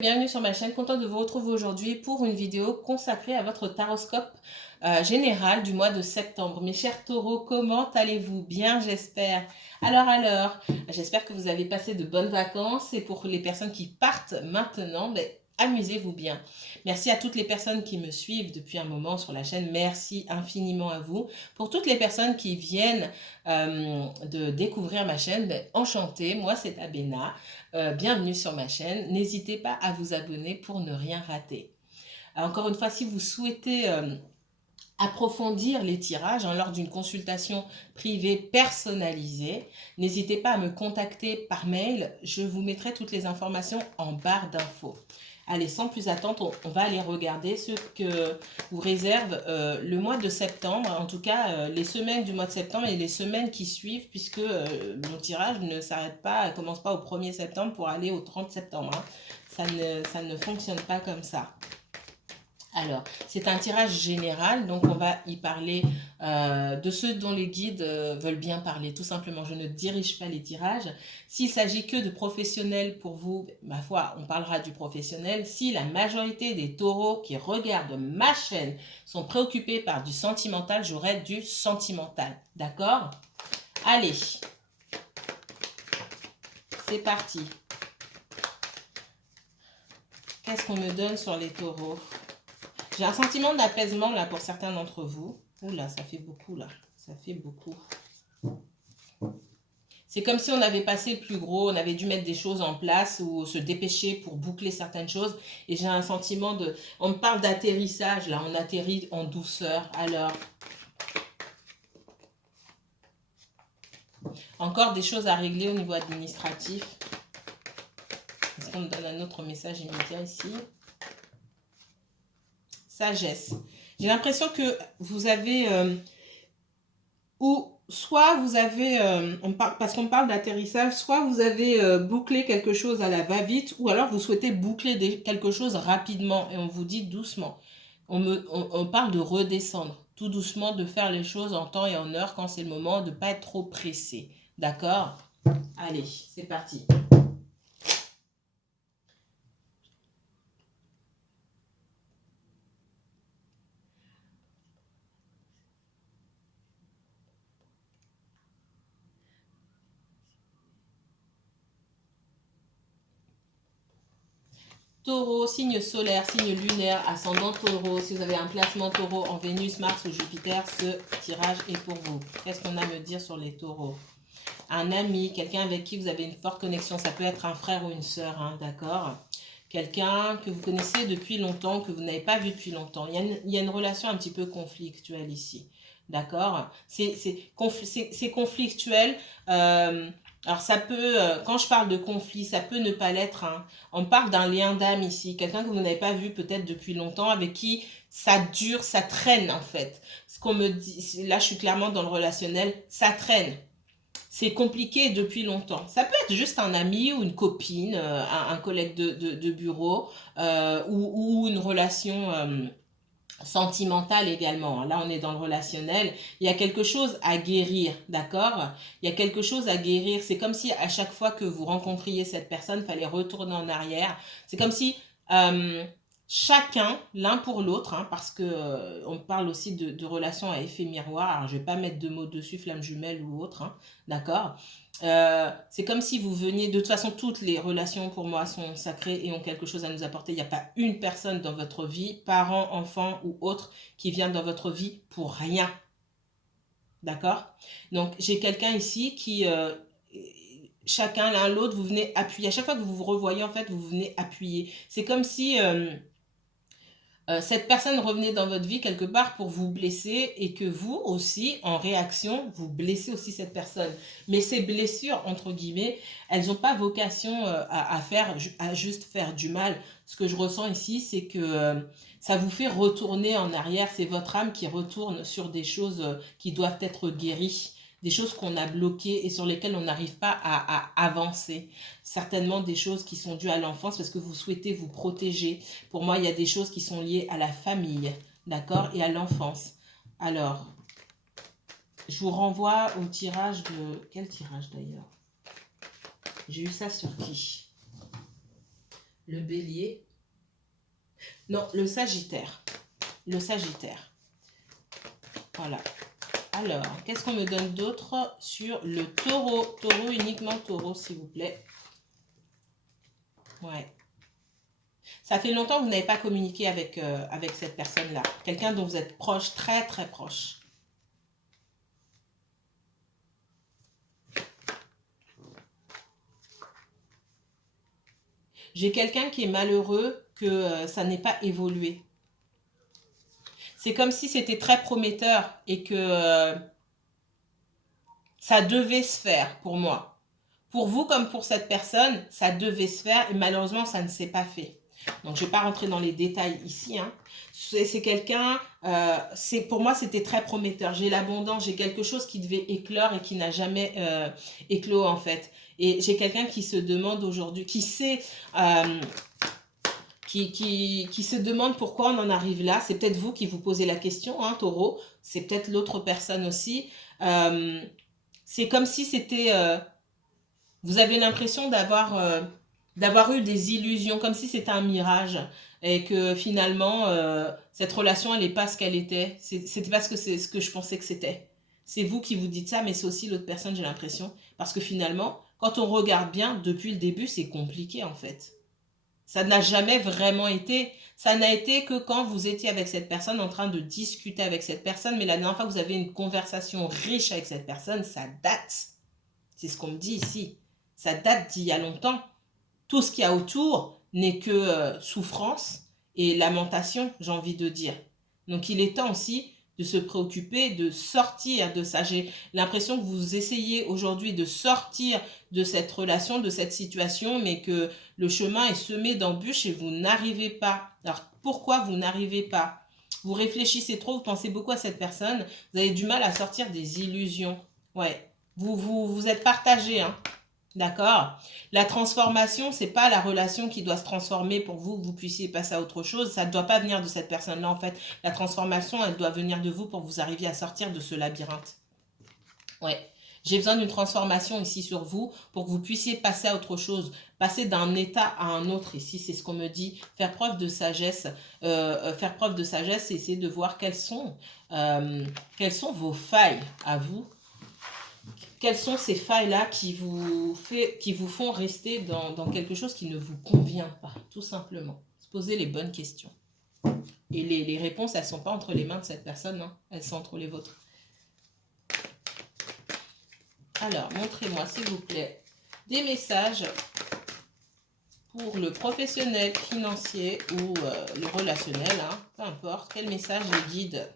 Bienvenue sur ma chaîne, contente de vous retrouver aujourd'hui pour une vidéo consacrée à votre taroscope général du mois de septembre. Mes chers taureaux, comment allez-vous? Bien, j'espère. Alors, j'espère que vous avez passé de bonnes vacances et pour les personnes qui partent maintenant, amusez-vous bien. Merci à toutes les personnes qui me suivent depuis un moment sur la chaîne. Merci infiniment à vous. Pour toutes les personnes qui viennent de découvrir ma chaîne, enchantée. Moi, c'est Abena. Bienvenue sur ma chaîne. N'hésitez pas à vous abonner pour ne rien rater. Encore une fois, si vous souhaitez approfondir les tirages lors d'une consultation privée personnalisée, n'hésitez pas à me contacter par mail. Je vous mettrai toutes les informations en barre d'infos. Allez, sans plus attendre, on va aller regarder ce que vous réserve le mois de septembre, en tout cas les semaines du mois de septembre et les semaines qui suivent, puisque mon tirage ne s'arrête pas, ne commence pas au 1er septembre pour aller au 30 septembre. Ça ne fonctionne pas comme ça. Alors, c'est un tirage général, donc on va y parler de ceux dont les guides veulent bien parler. Tout simplement, je ne dirige pas les tirages. S'il s'agit que de professionnels pour vous, ma foi, on parlera du professionnel. Si la majorité des taureaux qui regardent ma chaîne sont préoccupés par du sentimental, j'aurai du sentimental. D'accord? Allez, c'est parti. Qu'est-ce qu'on me donne sur les taureaux? J'ai un sentiment d'apaisement là pour certains d'entre vous. Oula, ça fait beaucoup là. Ça fait beaucoup. C'est comme si on avait passé le plus gros, on avait dû mettre des choses en place ou se dépêcher pour boucler certaines choses. Et j'ai un sentiment de... On me parle d'atterrissage là, on atterrit en douceur. Alors, encore des choses à régler au niveau administratif. Est-ce qu'on me donne un autre message immédiat ici? Sagesse. J'ai l'impression que vous avez... ou soit vous avez, parce qu'on parle d'atterrissage, soit vous avez bouclé quelque chose à la va-vite, ou alors vous souhaitez boucler quelque chose rapidement, et on vous dit doucement. On parle de redescendre, tout doucement, de faire les choses en temps et en heure quand c'est le moment, de ne pas être trop pressé. D'accord? Allez, c'est parti. Taureau, signe solaire, signe lunaire, ascendant taureau. Si vous avez un placement taureau en Vénus, Mars ou Jupiter, ce tirage est pour vous. Qu'est-ce qu'on a à me dire sur les taureaux? Un ami, quelqu'un avec qui vous avez une forte connexion. Ça peut être un frère ou une sœur, hein, d'accord? Quelqu'un que vous connaissez depuis longtemps, que vous n'avez pas vu depuis longtemps. Il y a une relation un petit peu conflictuelle ici. D'accord? C'est conflictuel. Alors ça peut, quand je parle de conflit, ça peut ne pas l'être. Hein. On parle d'un lien d'âme ici. Quelqu'un que vous n'avez pas vu peut-être depuis longtemps, avec qui ça dure, ça traîne en fait. Ce qu'on me dit, là je suis clairement dans le relationnel, ça traîne. C'est compliqué depuis longtemps. Ça peut être juste un ami ou une copine, un collègue de bureau ou une relation sentimentale également. Là, on est dans le relationnel. Il y a quelque chose à guérir, d'accord? Il y a quelque chose à guérir. C'est comme si à chaque fois que vous rencontriez cette personne, il fallait retourner en arrière. C'est comme si chacun, l'un pour l'autre, hein, parce que on parle aussi de relations à effet miroir. Alors, je vais pas mettre de mots dessus, flamme jumelle ou autre, hein, d'accord? C'est comme si vous veniez, de toute façon, toutes les relations pour moi sont sacrées et ont quelque chose à nous apporter. Il n'y a pas une personne dans votre vie, parent, enfant ou autre, qui vient dans votre vie pour rien. D'accord? Donc, j'ai quelqu'un ici qui, chacun l'un l'autre, vous venez appuyer. À chaque fois que vous vous revoyez, en fait, vous venez appuyer. C'est comme si... cette personne revenait dans votre vie quelque part pour vous blesser et que vous aussi, en réaction, vous blessez aussi cette personne. Mais ces blessures, entre guillemets, elles n'ont pas vocation à juste faire du mal. Ce que je ressens ici, c'est que ça vous fait retourner en arrière. C'est votre âme qui retourne sur des choses qui doivent être guéries, des choses qu'on a bloquées et sur lesquelles on n'arrive pas à avancer. Certainement des choses qui sont dues à l'enfance parce que vous souhaitez vous protéger. Pour moi, il y a des choses qui sont liées à la famille, d'accord, et à l'enfance. Alors, je vous renvoie au tirage de... Quel tirage d'ailleurs? J'ai eu ça sur qui? Le bélier. Non, le sagittaire. Le sagittaire. Voilà. Alors, qu'est-ce qu'on me donne d'autre sur le taureau? Taureau, uniquement taureau, s'il vous plaît. Ouais. Ça fait longtemps que vous n'avez pas communiqué avec cette personne-là. Quelqu'un dont vous êtes proche, très très proche. J'ai quelqu'un qui est malheureux que ça n'ait pas évolué. C'est comme si c'était très prometteur et que ça devait se faire pour moi. Pour vous comme pour cette personne, ça devait se faire et malheureusement, ça ne s'est pas fait. Donc, je ne vais pas rentrer dans les détails ici. Hein. C'est quelqu'un, pour moi, c'était très prometteur. J'ai l'abondance, j'ai quelque chose qui devait éclore et qui n'a jamais éclos en fait. Et j'ai quelqu'un qui se demande aujourd'hui, qui sait, qui se demande pourquoi on en arrive là. C'est peut-être vous qui vous posez la question, hein, taureau. C'est peut-être l'autre personne aussi. C'est comme si c'était... vous avez l'impression d'avoir eu des illusions, comme si c'était un mirage. Et que finalement, cette relation, elle n'est pas ce qu'elle était. C'était pas ce que je pensais que c'était. C'est vous qui vous dites ça, mais c'est aussi l'autre personne, j'ai l'impression. Parce que finalement, quand on regarde bien, depuis le début, c'est compliqué en fait. Ça n'a jamais vraiment été. Ça n'a été que quand vous étiez avec cette personne, en train de discuter avec cette personne. Mais la dernière fois que vous avez une conversation riche avec cette personne, ça date. C'est ce qu'on me dit ici. Ça date d'il y a longtemps. Tout ce qu'il y a autour n'est que souffrance et lamentation, j'ai envie de dire. Donc il est temps aussi de se préoccuper, de sortir de ça. J'ai l'impression que vous essayez aujourd'hui de sortir de cette relation, de cette situation, mais que le chemin est semé d'embûches et vous n'arrivez pas. Alors pourquoi vous n'arrivez pas? Vous réfléchissez trop, vous pensez beaucoup à cette personne, vous avez du mal à sortir des illusions. Ouais, vous êtes partagé, hein. D'accord? La transformation, c'est pas la relation qui doit se transformer pour vous, que vous puissiez passer à autre chose. Ça ne doit pas venir de cette personne-là, en fait. La transformation, elle doit venir de vous pour que vous arriviez à sortir de ce labyrinthe. Ouais. J'ai besoin d'une transformation ici sur vous pour que vous puissiez passer à autre chose, passer d'un état à un autre. Ici, c'est ce qu'on me dit. Faire preuve de sagesse, faire preuve de sagesse et essayer de voir quelles sont vos failles à vous. Quelles sont ces failles-là qui vous font rester dans quelque chose qui ne vous convient pas, tout simplement. Se poser les bonnes questions. Et les réponses, elles ne sont pas entre les mains de cette personne, hein. Elles sont entre les vôtres. Alors, montrez-moi, s'il vous plaît, des messages pour le professionnel, financier ou le relationnel, hein, peu importe. Quel message les guide?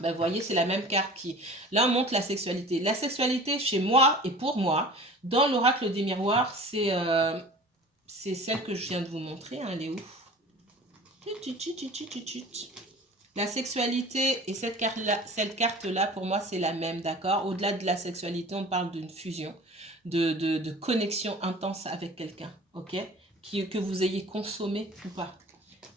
Ben, vous voyez, c'est la même carte qui... Là, on montre la sexualité. La sexualité, chez moi et pour moi, dans l'oracle des miroirs, c'est celle que je viens de vous montrer. Hein, elle est où? La sexualité et cette carte-là, pour moi, c'est la même, d'accord? Au-delà de la sexualité, on parle d'une fusion, de connexion intense avec quelqu'un, ok? Que vous ayez consommé ou pas.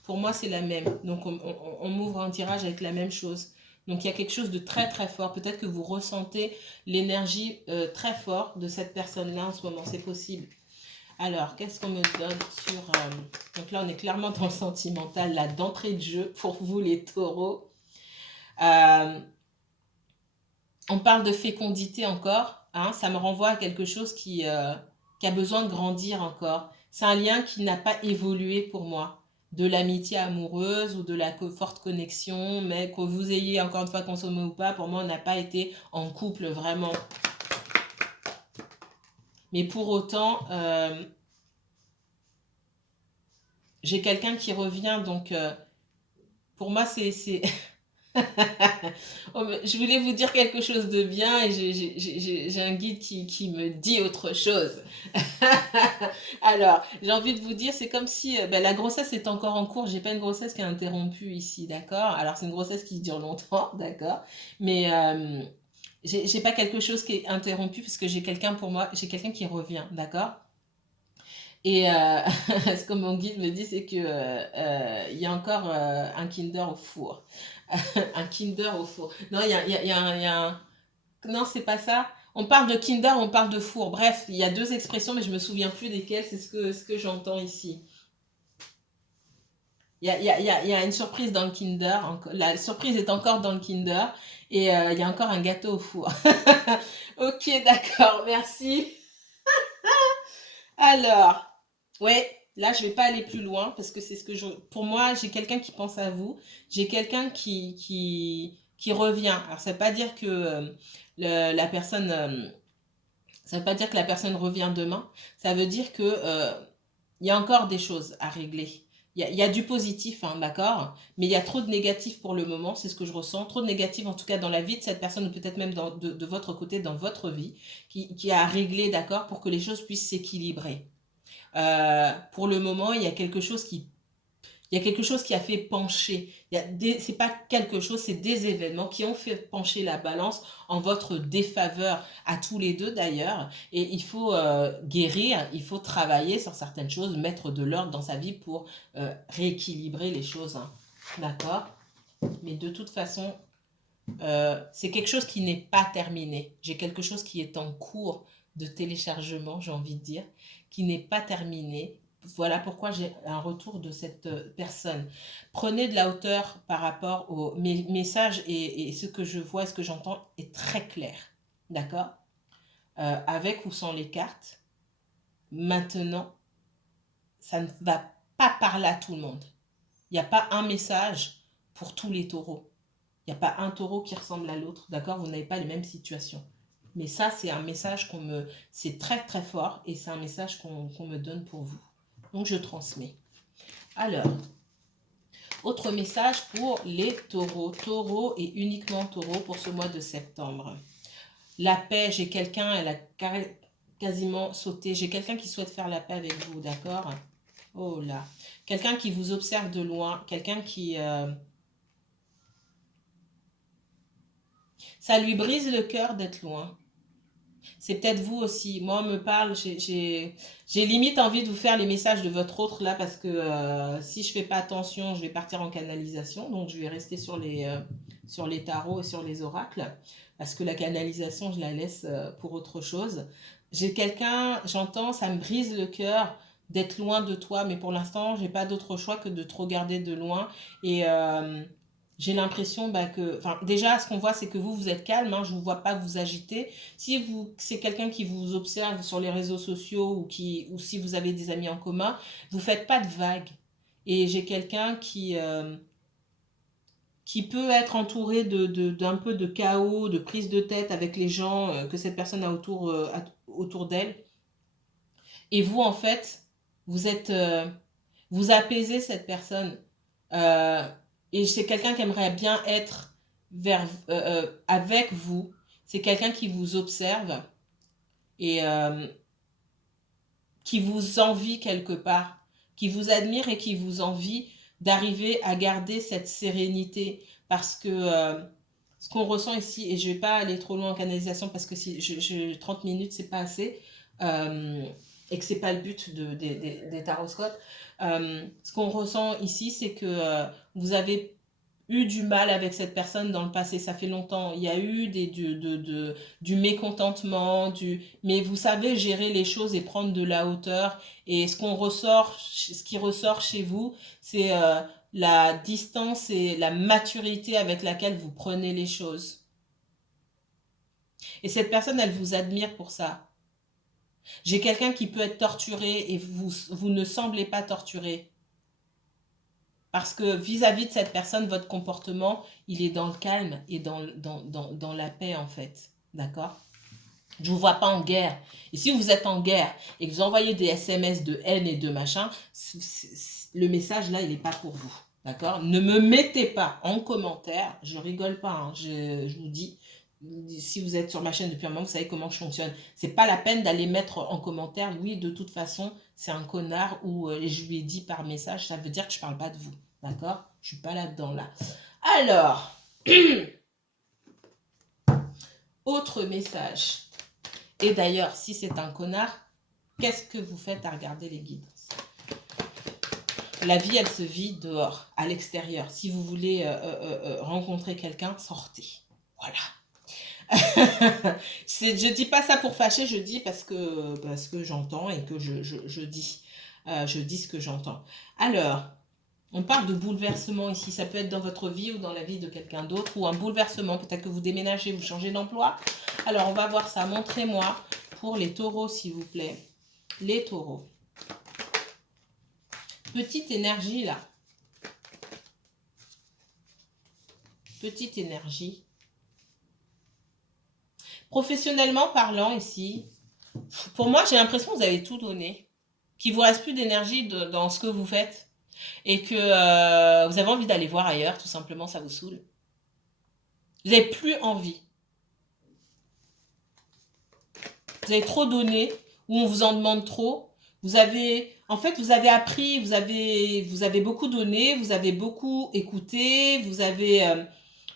Pour moi, c'est la même. Donc, on m'ouvre un tirage avec la même chose. Donc, il y a quelque chose de très, très fort. Peut-être que vous ressentez l'énergie très forte de cette personne-là en ce moment. C'est possible. Alors, qu'est-ce qu'on me donne sur... donc là, on est clairement dans le sentimental, là, d'entrée de jeu pour vous, les taureaux. On parle de fécondité encore. Hein, ça me renvoie à quelque chose qui a besoin de grandir encore. C'est un lien qui n'a pas évolué pour moi. De l'amitié amoureuse ou de la forte connexion, mais que vous ayez encore une fois consommé ou pas, pour moi, on n'a pas été en couple vraiment. Mais pour autant, j'ai quelqu'un qui revient, donc pour moi, c'est... Oh, je voulais vous dire quelque chose de bien et j'ai un guide qui me dit autre chose. Alors, j'ai envie de vous dire, c'est comme si la grossesse est encore en cours. J'ai pas une grossesse qui est interrompue ici, d'accord? Alors, c'est une grossesse qui dure longtemps, d'accord? Mais j'ai pas quelque chose qui est interrompu parce que j'ai quelqu'un pour moi, j'ai quelqu'un qui revient, d'accord? Et ce que mon guide me dit, c'est que il y a encore un Kinder au four. Un Kinder au four. Non, il y a un... Non, c'est pas ça. On parle de Kinder, on parle de four. Bref, il y a deux expressions, mais je me souviens plus desquelles. C'est ce que j'entends ici. Il y a une surprise dans le Kinder. La surprise est encore dans le Kinder. Et il y a encore un gâteau au four. Ok, d'accord, merci. Alors, ouais, là, je vais pas aller plus loin parce que c'est ce que je... Pour moi, j'ai quelqu'un qui pense à vous. J'ai quelqu'un qui revient. Alors, ça veut pas dire que la personne... ça veut pas dire que la personne revient demain. Ça veut dire que il y a encore des choses à régler. Il y a du positif, hein, d'accord? Mais il y a trop de négatif pour le moment, c'est ce que je ressens. Trop de négatif, en tout cas, dans la vie de cette personne, ou peut-être même de votre côté, dans votre vie, qui a à régler, d'accord, pour que les choses puissent s'équilibrer. Pour le moment, il y a quelque chose qui a fait pencher. C'est pas quelque chose, c'est des événements qui ont fait pencher la balance en votre défaveur à tous les deux d'ailleurs. Et il faut guérir, il faut travailler sur certaines choses, mettre de l'ordre dans sa vie pour rééquilibrer les choses, hein. D'accord? Mais de toute façon, c'est quelque chose qui n'est pas terminé. J'ai quelque chose qui est en cours de téléchargement, j'ai envie de dire, qui n'est pas terminé. Voilà pourquoi j'ai un retour de cette personne. Prenez de la hauteur par rapport aux messages et ce que je vois, ce que j'entends est très clair. D'accord? Avec ou sans les cartes. Maintenant, ça ne va pas parler à tout le monde. Il n'y a pas un message pour tous les taureaux. Il n'y a pas un taureau qui ressemble à l'autre, d'accord? Vous n'avez pas les mêmes situations. Mais ça, c'est un message c'est très très fort et c'est un message qu'on me donne pour vous. Donc, je transmets. Alors, autre message pour les taureaux. Taureaux et uniquement taureaux pour ce mois de septembre. La paix, j'ai quelqu'un, elle a quasiment sauté. J'ai quelqu'un qui souhaite faire la paix avec vous, d'accord? Oh là. Quelqu'un qui vous observe de loin, quelqu'un qui... ça lui brise le cœur d'être loin. C'est peut-être vous aussi. Moi, on me parle, j'ai limite envie de vous faire les messages de votre autre là parce que si je fais pas attention, je vais partir en canalisation. Donc, je vais rester sur les tarots et sur les oracles parce que la canalisation, je la laisse pour autre chose. J'ai quelqu'un, j'entends, ça me brise le cœur d'être loin de toi, mais pour l'instant, j'ai pas d'autre choix que de te regarder de loin et j'ai l'impression que, enfin, déjà, ce qu'on voit, c'est que vous êtes calme, hein, je ne vous vois pas vous agiter. Si c'est quelqu'un qui vous observe sur les réseaux sociaux ou si vous avez des amis en commun, vous faites pas de vagues. Et j'ai quelqu'un qui peut être entouré d'un peu de chaos, de prise de tête avec les gens que cette personne a autour d'elle. Et vous, en fait, vous apaisez cette personne. Euh, et c'est quelqu'un qui aimerait bien être avec vous. C'est quelqu'un qui vous observe et qui vous envie quelque part, qui vous admire et qui vous envie d'arriver à garder cette sérénité. Parce que ce qu'on ressent ici, et je ne vais pas aller trop loin en canalisation parce que 30 minutes, c'est pas assez. Et que c'est pas le but des taroscopes. Ce qu'on ressent ici, c'est que vous avez eu du mal avec cette personne dans le passé, ça fait longtemps. Il y a eu du mécontentement, mais vous savez gérer les choses et prendre de la hauteur. Et ce qui ressort chez vous, c'est la distance et la maturité avec laquelle vous prenez les choses. Et cette personne, elle vous admire pour ça. J'ai quelqu'un qui peut être torturé et vous ne semblez pas torturé. Parce que vis-à-vis de cette personne, votre comportement, il est dans le calme et dans la paix, en fait. D'accord? Je ne vous vois pas en guerre. Et si vous êtes en guerre et que vous envoyez des SMS de haine et de machin, le message là, il n'est pas pour vous. D'accord? Ne me mettez pas en commentaire. Je rigole pas, hein, je vous dis. Si vous êtes sur ma chaîne depuis un moment, vous savez comment je fonctionne. C'est pas la peine d'aller mettre en commentaire, oui, de toute façon, c'est un connard ou je lui ai dit par message, ça veut dire que je parle pas de vous. D'accord? Je suis pas là-dedans là. Alors, autre message. Et d'ailleurs, si c'est un connard, qu'est-ce que vous faites à regarder les guides? La vie, elle se vit dehors, à l'extérieur. Si vous voulez rencontrer quelqu'un, sortez. Voilà. Je dis pas ça pour fâcher, je dis parce que j'entends et que je dis ce que j'entends. Alors, On parle de bouleversement ici. Ça peut être dans votre vie ou dans la vie de quelqu'un d'autre. Ou un bouleversement. Peut-être que vous déménagez, vous changez d'emploi. Alors, on va voir ça. Montrez-moi pour les taureaux, s'il vous plaît. Les taureaux. Petite énergie, là. Petite énergie. Professionnellement parlant, ici, pour moi, j'ai l'impression que vous avez tout donné. Qu'il ne vous reste plus d'énergie dans ce que vous faites. Et que vous avez envie d'aller voir ailleurs, tout simplement, ça vous saoule. Vous n'avez plus envie. Vous avez trop donné, ou on vous en demande trop. Vous avez, en fait, vous avez appris, vous avez beaucoup donné, vous avez beaucoup écouté, vous avez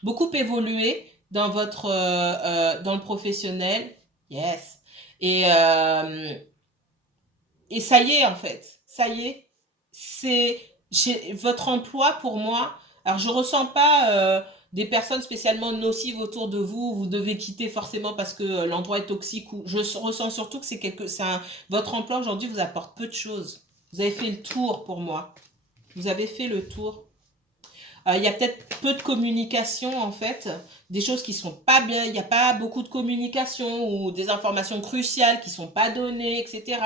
beaucoup évolué dans dans le professionnel. Yes. Et, euh, et ça y est, en fait. Ça y est. Votre emploi, pour moi, alors je ressens pas des personnes spécialement nocives autour de vous, vous devez quitter forcément parce que l'endroit est toxique, ou je ressens surtout que votre emploi aujourd'hui vous apporte peu de choses. Vous avez fait le tour pour moi. Vous avez fait le tour. Il y a peut-être peu de communication en fait, des choses qui sont pas bien, il n'y a pas beaucoup de communication ou des informations cruciales qui sont pas données, etc.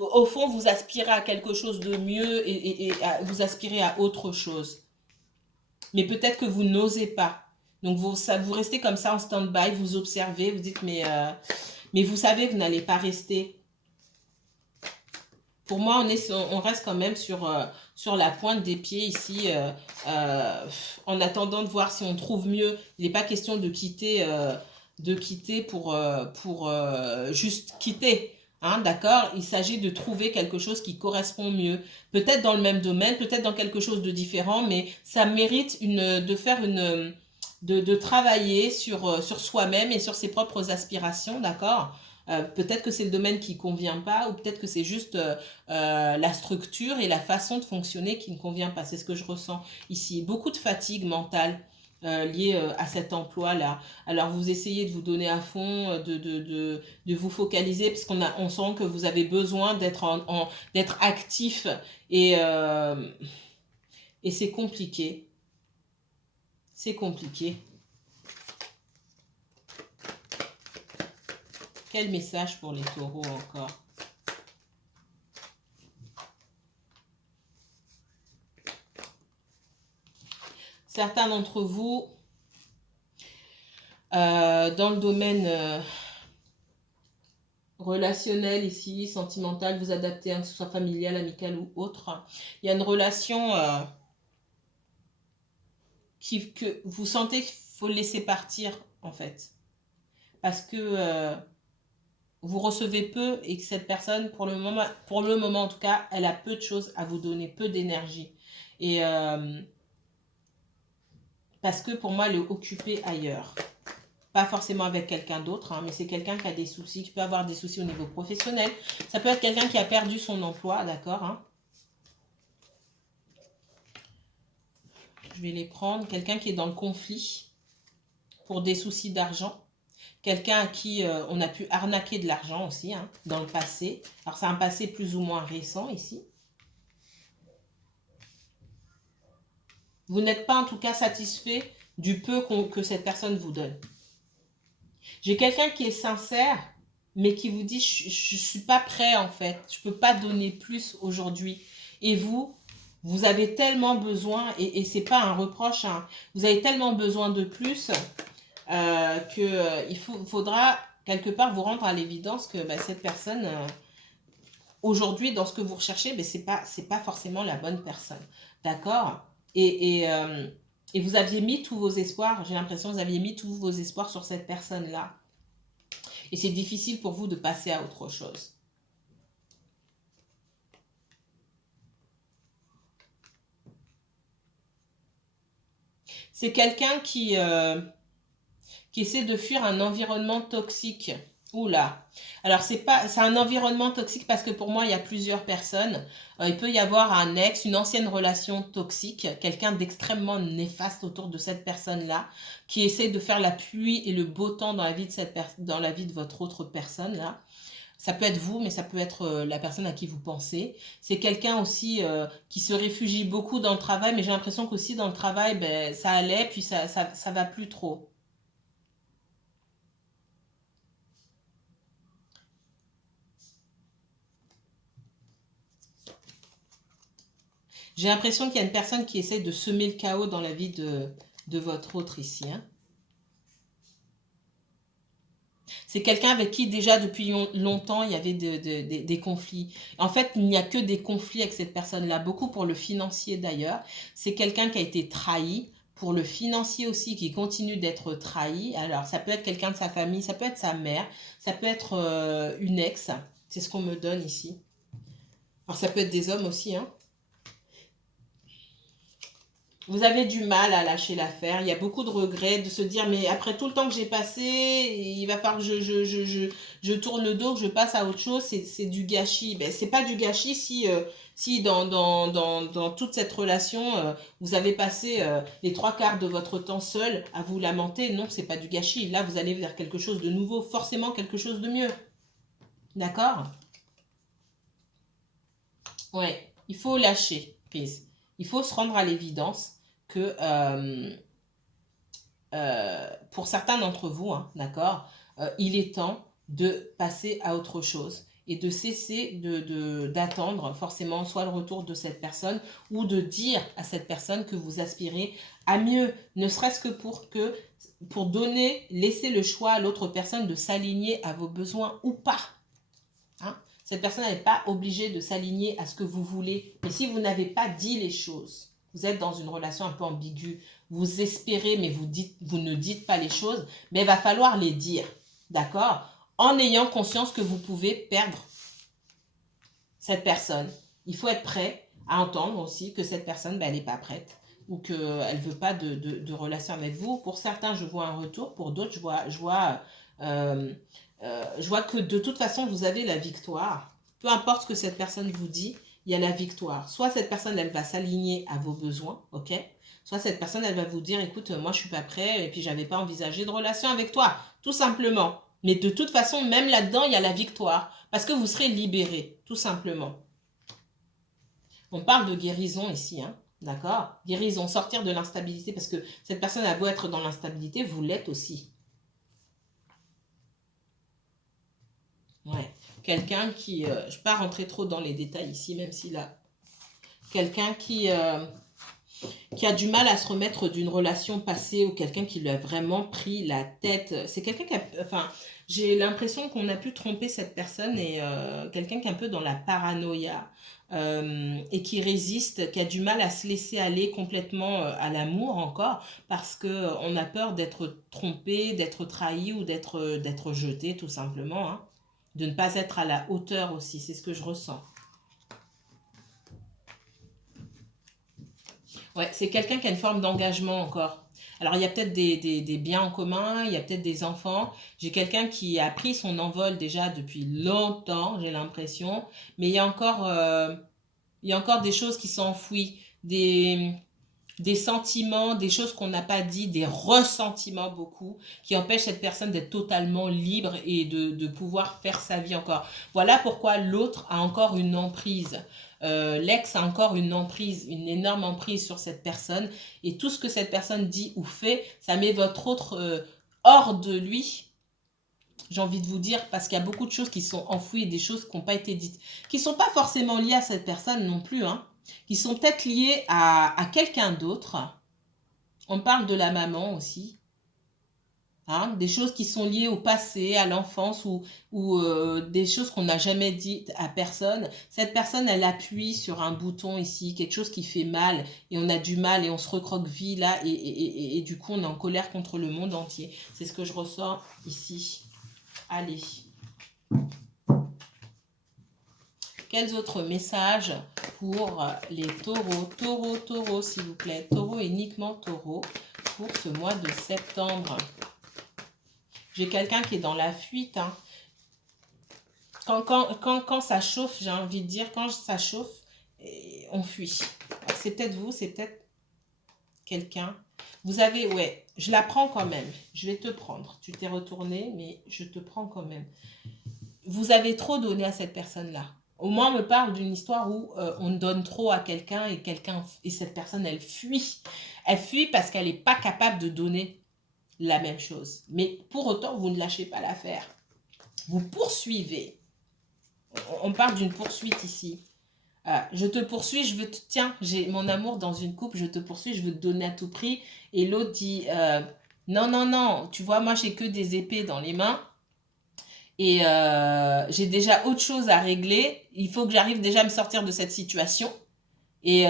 Au fond, vous aspirez à quelque chose de mieux et vous aspirez à autre chose. Mais peut-être que vous n'osez pas. Donc vous restez comme ça en stand-by, vous observez, vous dites mais vous savez que vous n'allez pas rester. Pour moi, on reste quand même sur la pointe des pieds ici, en attendant de voir si on trouve mieux. Il n'est pas question de quitter pour juste quitter. Hein, d'accord? Il s'agit de trouver quelque chose qui correspond mieux. Peut-être dans le même domaine, peut-être dans quelque chose de différent, mais ça mérite de travailler sur soi-même et sur ses propres aspirations, d'accord? Peut-être que c'est le domaine qui ne convient pas, ou peut-être que c'est juste la structure et la façon de fonctionner qui ne convient pas. C'est ce que je ressens ici. Beaucoup de fatigue mentale liée à cet emploi-là. Alors vous essayez de vous donner à fond, de vous focaliser, parce on sent que vous avez besoin d'être actif et c'est compliqué. C'est compliqué. Quel message pour les taureaux encore? Certains d'entre vous, dans le domaine relationnel ici, sentimental, vous adaptez, hein, que ce soit familial, amical ou autre, il y a une relation que vous sentez qu'il faut laisser partir, en fait. Parce que vous recevez peu et que cette personne, pour le moment en tout cas, elle a peu de choses à vous donner, peu d'énergie. Et parce que pour moi, elle est occupée ailleurs. Pas forcément avec quelqu'un d'autre, hein, mais c'est quelqu'un qui a des soucis, qui peut avoir des soucis au niveau professionnel. Ça peut être quelqu'un qui a perdu son emploi, d'accord, hein. Je vais les prendre. Quelqu'un qui est dans le conflit pour des soucis d'argent. Quelqu'un à qui on a pu arnaquer de l'argent aussi, hein, dans le passé. Alors c'est un passé plus ou moins récent ici. Vous n'êtes pas en tout cas satisfait du peu que cette personne vous donne. J'ai quelqu'un qui est sincère, mais qui vous dit je ne suis pas prêt en fait, je ne peux pas donner plus aujourd'hui. Et vous avez tellement besoin, et ce n'est pas un reproche, hein, vous avez tellement besoin de plus qu'il faudra quelque part vous rendre à l'évidence que cette personne, aujourd'hui, dans ce que vous recherchez, c'est pas forcément la bonne personne. D'accord? Et vous aviez mis tous vos espoirs, j'ai l'impression que vous aviez mis tous vos espoirs sur cette personne-là. Et c'est difficile pour vous de passer à autre chose. C'est quelqu'un qui essaie de fuir un environnement toxique. Oula. Alors c'est un environnement toxique parce que pour moi il y a plusieurs personnes. Il peut y avoir un ex, une ancienne relation toxique, quelqu'un d'extrêmement néfaste autour de cette personne-là, qui essaie de faire la pluie et le beau temps dans la vie de votre autre personne là. Ça peut être vous, mais ça peut être la personne à qui vous pensez. C'est quelqu'un aussi qui se réfugie beaucoup dans le travail, mais j'ai l'impression qu'aussi dans le travail, ben, ça allait, puis ça va plus trop. J'ai l'impression qu'il y a une personne qui essaie de semer le chaos dans la vie de votre autre ici, hein. C'est quelqu'un avec qui déjà depuis longtemps il y avait des conflits. En fait, il n'y a que des conflits avec cette personne-là, beaucoup pour le financier d'ailleurs. C'est quelqu'un qui a été trahi, pour le financier aussi, qui continue d'être trahi. Alors, ça peut être quelqu'un de sa famille, ça peut être sa mère, ça peut être une ex. C'est ce qu'on me donne ici. Alors, ça peut être des hommes aussi, hein. Vous avez du mal à lâcher l'affaire. Il y a beaucoup de regrets, de se dire, mais après tout le temps que j'ai passé, il va falloir que je tourne le dos, que je passe à autre chose. C'est du gâchis. Ben, c'est pas du gâchis si dans toute cette relation, vous avez passé les trois quarts de votre temps seul à vous lamenter. Non, c'est pas du gâchis. Là, vous allez vers quelque chose de nouveau, forcément quelque chose de mieux. D'accord? Ouais, il faut lâcher prise. Il faut se rendre à l'évidence que pour certains d'entre vous, hein, d'accord, il est temps de passer à autre chose et de cesser d'attendre forcément soit le retour de cette personne ou de dire à cette personne que vous aspirez à mieux, ne serait-ce que pour donner, laisser le choix à l'autre personne de s'aligner à vos besoins ou pas. Hein. Cette personne n'est pas obligée de s'aligner à ce que vous voulez. Mais si vous n'avez pas dit les choses, vous êtes dans une relation un peu ambiguë, vous espérez mais vous ne dites pas les choses, mais il va falloir les dire, d'accord? En ayant conscience que vous pouvez perdre cette personne. Il faut être prêt à entendre aussi que cette personne, ben, elle n'est pas prête ou qu'elle ne veut pas de relation avec vous. Pour certains, je vois un retour. Pour d'autres, euh, je vois que de toute façon, vous avez la victoire. Peu importe ce que cette personne vous dit, il y a la victoire. Soit cette personne, elle va s'aligner à vos besoins, ok? Soit cette personne, elle va vous dire, écoute, moi, je suis pas prêt et puis j'avais pas envisagé de relation avec toi, tout simplement. Mais de toute façon, même là-dedans, il y a la victoire parce que vous serez libéré, tout simplement. On parle de guérison ici, hein, d'accord? Guérison, sortir de l'instabilité parce que cette personne a beau être dans l'instabilité, vous l'êtes aussi. Ouais. Quelqu'un qui, je ne vais pas rentrer trop dans les détails ici, même si là, quelqu'un qui a du mal à se remettre d'une relation passée ou quelqu'un qui lui a vraiment pris la tête. C'est quelqu'un qui a, enfin, j'ai l'impression qu'on a pu tromper cette personne et quelqu'un qui est un peu dans la paranoïa et qui résiste, qui a du mal à se laisser aller complètement à l'amour encore parce que on a peur d'être trompé, d'être trahi ou d'être jeté tout simplement, hein. De ne pas être à la hauteur aussi, c'est ce que je ressens. Ouais, c'est quelqu'un qui a une forme d'engagement encore. Alors, il y a peut-être des biens en commun, il y a peut-être des enfants. J'ai quelqu'un qui a pris son envol déjà depuis longtemps, j'ai l'impression. Mais il y a encore des choses qui sont enfouies, des sentiments, des choses qu'on n'a pas dit, des ressentiments beaucoup, qui empêchent cette personne d'être totalement libre et de pouvoir faire sa vie encore. Voilà pourquoi l'autre a encore une emprise. L'ex a encore une emprise, une énorme emprise sur cette personne. Et tout ce que cette personne dit ou fait, ça met votre autre hors de lui. J'ai envie de vous dire, parce qu'il y a beaucoup de choses qui sont enfouies et des choses qui n'ont pas été dites, qui ne sont pas forcément liées à cette personne non plus, hein, qui sont peut-être liées à quelqu'un d'autre. On parle de la maman aussi, hein, des choses qui sont liées au passé, à l'enfance ou des choses qu'on n'a jamais dites à personne. Cette personne, elle appuie sur un bouton ici, quelque chose qui fait mal et on a du mal et on se recroqueville là et du coup on est en colère contre le monde entier. C'est ce que je ressens ici. Allez. Quels autres messages pour les taureaux? Taureau, s'il vous plaît. Taureau, uniquement taureau pour ce mois de septembre. J'ai quelqu'un qui est dans la fuite. Hein. Quand ça chauffe, j'ai envie de dire, quand ça chauffe, on fuit. C'est peut-être vous, c'est peut-être quelqu'un. Vous avez, ouais, je la prends quand même. Je vais te prendre. Tu t'es retourné, mais je te prends quand même. vous avez trop donné à cette personne-là. Au moins, on me parle d'une histoire où on donne trop à quelqu'un et cette personne, elle fuit. Elle fuit parce qu'elle n'est pas capable de donner la même chose. Mais pour autant, vous ne lâchez pas l'affaire. Vous poursuivez. On parle d'une poursuite ici. Je te poursuis, je veux te... Tiens, j'ai mon amour dans une coupe, je te poursuis, je veux te donner à tout prix. Et l'autre dit, non, non, non, tu vois, moi, j'ai que des épées dans les mains. Et j'ai déjà autre chose à régler. Il faut que j'arrive déjà à me sortir de cette situation. Et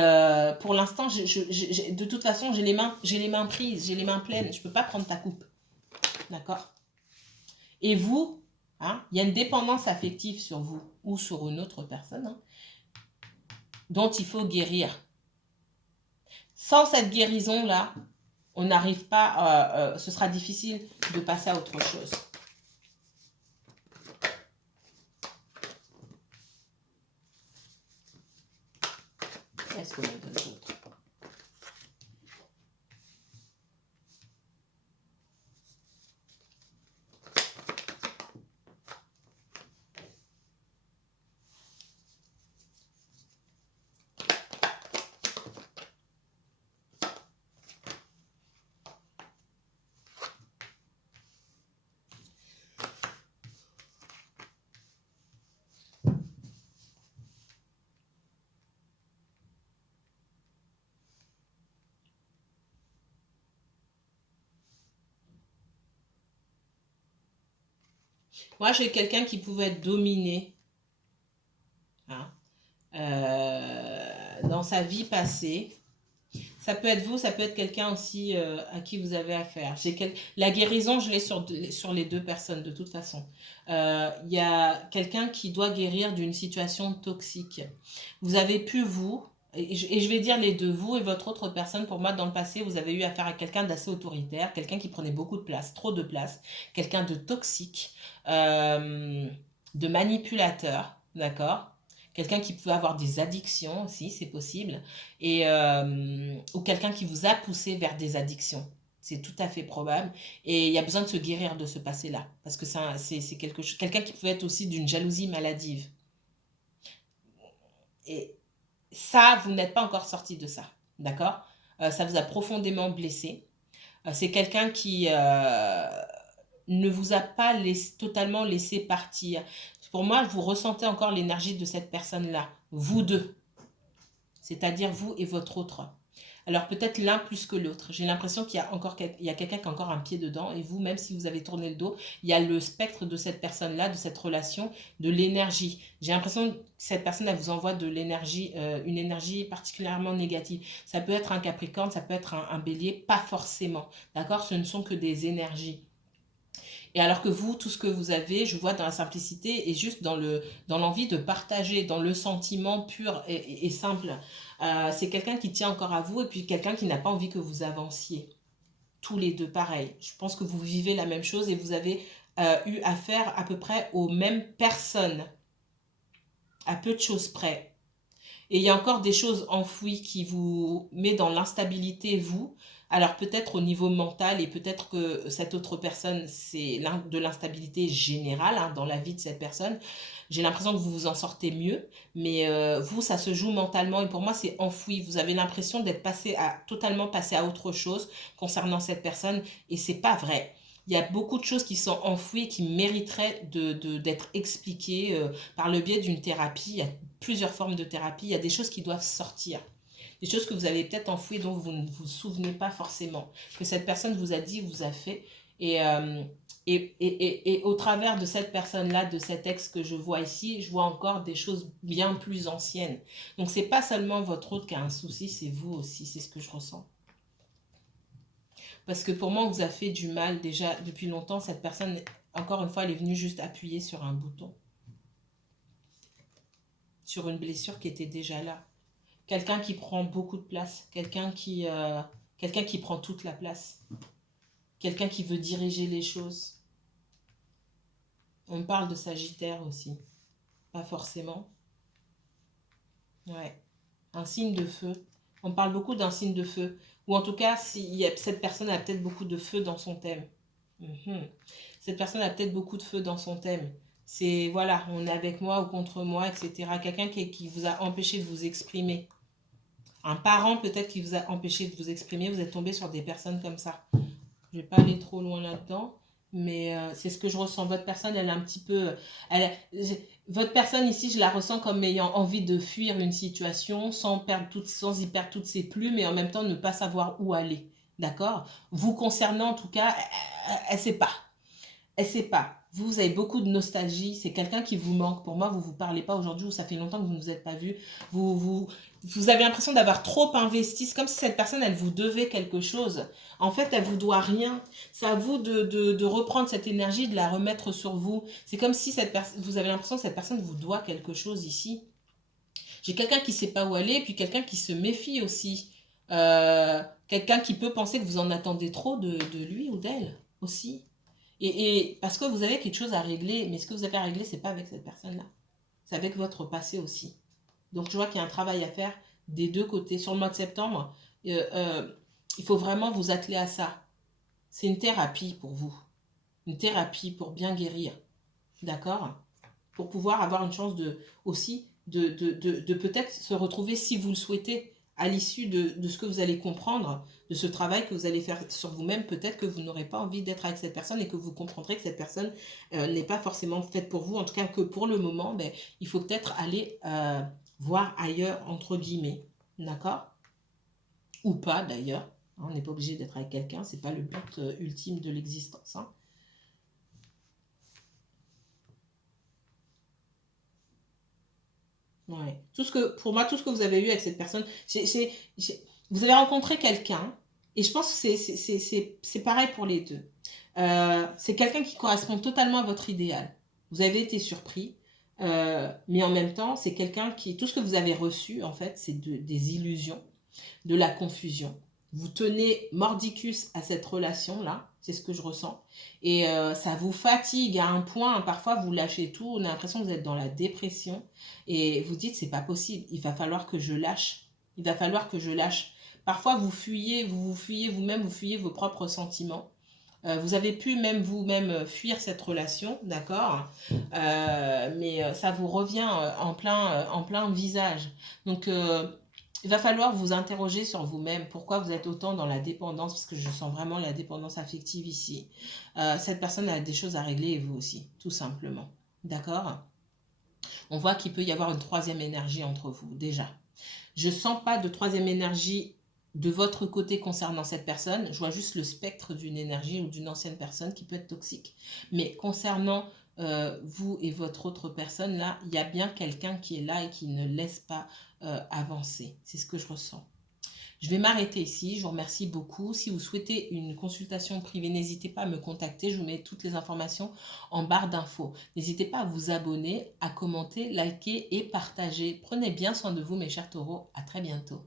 pour l'instant, de toute façon, j'ai les mains prises, j'ai les mains pleines. Je ne peux pas prendre ta coupe. D'accord? Et vous, hein, il y a une dépendance affective sur vous ou sur une autre personne, hein, dont il faut guérir. Sans cette guérison-là, on n'arrive pas, ce sera difficile de passer à autre chose. Qu'est-ce qu'on a d'autre? Moi, j'ai quelqu'un qui pouvait être dominé, hein, dans sa vie passée. Ça peut être vous, ça peut être quelqu'un aussi à qui vous avez affaire. La guérison, je l'ai sur les deux personnes de toute façon. Il y a quelqu'un qui doit guérir d'une situation toxique. Vous avez pu, vous, et je vais dire les deux, vous et votre autre personne, pour moi, dans le passé, vous avez eu affaire à quelqu'un d'assez autoritaire, quelqu'un qui prenait beaucoup de place, trop de place, quelqu'un de toxique, de manipulateur, d'accord? Quelqu'un qui peut avoir des addictions aussi, c'est possible, et, ou quelqu'un qui vous a poussé vers des addictions. C'est tout à fait probable. Et il y a besoin de se guérir de ce passé-là. Parce que c'est quelque chose. Quelqu'un qui peut être aussi d'une jalousie maladive. Et ça, vous n'êtes pas encore sorti de ça. D'accord? Ça vous a profondément blessé. C'est quelqu'un qui ne vous a pas totalement laissé partir. Pour moi, vous ressentez encore l'énergie de cette personne-là. Vous deux. C'est-à-dire vous et votre autre. Alors peut-être l'un plus que l'autre. J'ai l'impression qu'il y a encore il y a quelqu'un qui a encore un pied dedans et vous, même si vous avez tourné le dos, il y a le spectre de cette personne-là, de cette relation, de l'énergie. J'ai l'impression que cette personne, elle vous envoie de l'énergie, une énergie particulièrement négative. Ça peut être un Capricorne, ça peut être un Bélier, pas forcément. D'accord? Ce ne sont que des énergies. Et alors que vous, tout ce que vous avez, je vois dans la simplicité et juste dans l'envie de partager, dans le sentiment pur et simple. C'est quelqu'un qui tient encore à vous et puis quelqu'un qui n'a pas envie que vous avanciez. Tous les deux, pareil. Je pense que vous vivez la même chose et vous avez eu affaire à peu près aux mêmes personnes, à peu de choses près. Et il y a encore des choses enfouies qui vous met dans l'instabilité, vous. Alors peut-être au niveau mental et peut-être que cette autre personne, c'est de l'instabilité générale, hein, dans la vie de cette personne. J'ai l'impression que vous vous en sortez mieux, mais vous, ça se joue mentalement et pour moi, c'est enfoui. Vous avez l'impression d'être totalement passé à autre chose concernant cette personne et c'est pas vrai. Il y a beaucoup de choses qui sont enfouies, qui mériteraient d'être expliquées par le biais d'une thérapie. Il y a plusieurs formes de thérapie. Il y a des choses qui doivent sortir. Des choses que vous avez peut-être enfouies dont vous ne vous souvenez pas forcément. Que cette personne vous a dit, vous a fait. Et, et au travers de cette personne-là, de cet ex que je vois ici, je vois encore des choses bien plus anciennes. Donc c'est pas seulement votre autre qui a un souci, c'est vous aussi. C'est ce que je ressens. Parce que pour moi, on vous a fait du mal déjà depuis longtemps. Cette personne, encore une fois, elle est venue juste appuyer sur un bouton. Sur une blessure qui était déjà là. Quelqu'un qui prend beaucoup de place. Quelqu'un qui prend toute la place. Quelqu'un qui veut diriger les choses. On parle de Sagittaire aussi. Pas forcément. Ouais. Un signe de feu. On parle beaucoup d'un signe de feu. Ou en tout cas, cette personne a peut-être beaucoup de feu dans son thème. Cette personne a peut-être beaucoup de feu dans son thème. C'est, voilà, on est avec moi ou contre moi, etc. Quelqu'un qui vous a empêché de vous exprimer. Un parent peut-être qui vous a empêché de vous exprimer. Vous êtes tombé sur des personnes comme ça. Je vais pas aller trop loin là-dedans, mais c'est ce que je ressens. Votre personne, elle est un petit peu... votre personne ici, je la ressens comme ayant envie de fuir une situation sans y perdre toutes ses plumes, mais en même temps ne pas savoir où aller. D'accord? Vous concernant, en tout cas, elle ne sait pas. Elle sait pas. Vous avez beaucoup de nostalgie. C'est quelqu'un qui vous manque. Pour moi, vous ne vous parlez pas aujourd'hui ou ça fait longtemps que vous ne vous êtes pas vu. Vous avez l'impression d'avoir trop investi. C'est comme si cette personne, elle vous devait quelque chose. En fait, elle vous doit rien. C'est à vous de reprendre cette énergie, de la remettre sur vous. C'est comme si vous avez l'impression que cette personne vous doit quelque chose ici. J'ai quelqu'un qui ne sait pas où aller, puis quelqu'un qui se méfie aussi. Quelqu'un qui peut penser que vous en attendez trop de lui ou d'elle aussi. Et parce que vous avez quelque chose à régler, mais ce que vous avez à régler, c'est pas avec cette personne-là. C'est avec votre passé aussi. Donc je vois qu'il y a un travail à faire des deux côtés. Sur le mois de septembre, il faut vraiment vous atteler à ça. C'est une thérapie pour vous. Une thérapie pour bien guérir. D'accord? Pour pouvoir avoir une chance aussi de peut-être se retrouver, si vous le souhaitez, à l'issue de ce que vous allez comprendre, de ce travail que vous allez faire sur vous-même. Peut-être que vous n'aurez pas envie d'être avec cette personne et que vous comprendrez que cette personne n'est pas forcément faite pour vous. En tout cas, que pour le moment, ben, il faut peut-être aller voir ailleurs, entre guillemets. D'accord? Ou pas, d'ailleurs. On n'est pas obligé d'être avec quelqu'un. C'est pas le but ultime de l'existence. Hein. Ouais. Pour moi, tout ce que vous avez eu avec cette personne, vous avez rencontré quelqu'un, et je pense que c'est pareil pour les deux. C'est quelqu'un qui correspond totalement à votre idéal. Vous avez été surpris, mais en même temps, c'est quelqu'un tout ce que vous avez reçu, en fait, c'est des illusions, de la confusion. Vous tenez mordicus à cette relation-là, c'est ce que je ressens. Et ça vous fatigue à un point, parfois vous lâchez tout, on a l'impression que vous êtes dans la dépression. Et vous dites, c'est pas possible, il va falloir que je lâche. Il va falloir que je lâche. Parfois vous fuyez vous-même, vous fuyez vos propres sentiments. Vous avez pu même vous-même fuir cette relation, d'accord, mais ça vous revient en plein visage. Donc, il va falloir vous interroger sur vous-même. Pourquoi vous êtes autant dans la dépendance? Parce que je sens vraiment la dépendance affective ici. Cette personne a des choses à régler et vous aussi, tout simplement. D'accord? On voit qu'il peut y avoir une troisième énergie entre vous, déjà. Je ne sens pas de troisième énergie de votre côté concernant cette personne. Je vois juste le spectre d'une énergie ou d'une ancienne personne qui peut être toxique. Mais concernant vous et votre autre personne, là, il y a bien quelqu'un qui est là et qui ne laisse pas avancer. C'est ce que je ressens. Je vais m'arrêter ici. Je vous remercie beaucoup. Si vous souhaitez une consultation privée, n'hésitez pas à me contacter. Je vous mets toutes les informations en barre d'infos. N'hésitez pas à vous abonner, à commenter, liker et partager. Prenez bien soin de vous, mes chers taureaux. À très bientôt.